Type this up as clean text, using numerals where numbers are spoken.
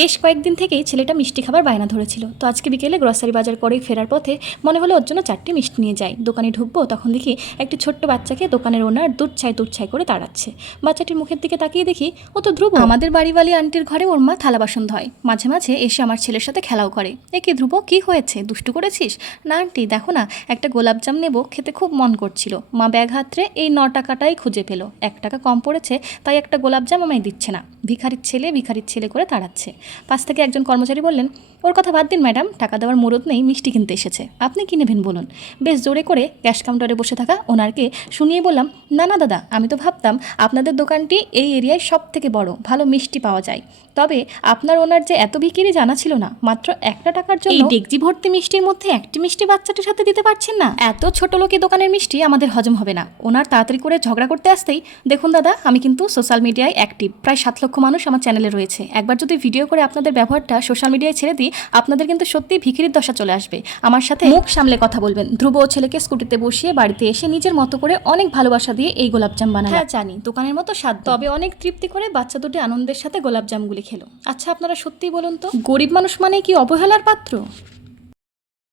বেশ কয়েকদিন থেকেই ছেলেটা মিষ্টি খাবার বায়না ধরেছিল। তো আজকে বিকেলে গ্রসারি বাজার করে ফেরার পথে মনে হলো ওর জন্য 4টি মিষ্টি নিয়ে যাই। দোকানে ঢুকবো, তখন দেখি একটি ছোট্ট বাচ্চাকে দোকানের ওনার দুধ ছাই করে তাড়াচ্ছে। বাচ্চাটির মুখের দিকে তাকিয়ে দেখি ও তো ধ্রুব। আমাদের বাড়িওয়ালি আন্টির ঘরে ওর মা থালা বাসন ধয়, মাঝে মাঝে এসে আমার ছেলের সাথে খেলাও করে। এ কি ধ্রুব, কি হয়েছে, দুষ্টু করেছিস? না আন্টি, দেখো না, একটা গোলাপজাম নেবো, খেতে খুব মন করছিল। মা ব্যাগ হাতড়ে এই 9 টাকাটাই খুঁজে পেলো, 1 টাকা কম পড়েছে, তাই একটা গোলাপজাম আমায় দিচ্ছে না। ভিখারির ছেলে করে তাড়াচ্ছে। পাশ থেকে একজন কর্মচারী বললেন, ওর কথা বাদ দিন ম্যাডাম, টাকা দেওয়ার মুরত নেই, মিষ্টি কিনতে এসেছে, আপনি কি নেবেন বলুন। বেশ জোরে করে ক্যাশ কাউন্টারে বসে থাকা ওনারকে শুনিয়ে বললাম, না না দাদা, আমি তো ভাবতাম আপনাদের দোকানটি এই এরিয়ায় সব থেকে বড়, ভালো মিষ্টি পাওয়া যায়। তবে আপনার ওনার যে এত বিক্রি জানা ছিল না, মাত্র 1 টাকার জন্য এই ডেকজি ভর্তি মিষ্টির মধ্যে একটি মিষ্টি বাচ্চাটির সাথে দিতে পারছেন না। এত ছোট লোকই দোকানের মিষ্টি আমাদের হজম হবে না। ওনার তাড়াতাড়ি করে ঝগড়া করতে আসতেই, দেখুন দাদা, আমি কিন্তু সোশ্যাল মিডিয়ায় অ্যাক্টিভ, প্রায় 7 লক্ষ মানুষ আমার চ্যানেলে রয়েছে। একবার যদি ভিডিও করে আপনাদের ব্যবহারটা সোশ্যাল মিডিয়ায় ছেড়ে দিই, আপনাদের কিন্তু সত্যিই ভিখিরির দশা চলে আসবে। আমার সাথে মুখ সামলে কথা বলবেন। ধ্রুব ও ছেলেকে স্কুটিতে বসিয়ে বাড়িতে এসে নিজের মতো করে অনেক ভালোবাসা দিয়ে এই গোলাপজাম বানানো। হ্যাঁ জানি, দোকানের মতো স্বাদ, তবে অনেক তৃপ্তি করে বাচ্চা দুটি আনন্দের সাথে গোলাপজামগুলি খেলো। আচ্ছা আপনারা সত্যিই বলুন তো, গরিব মানুষ মানে কি অবহেলার পাত্র?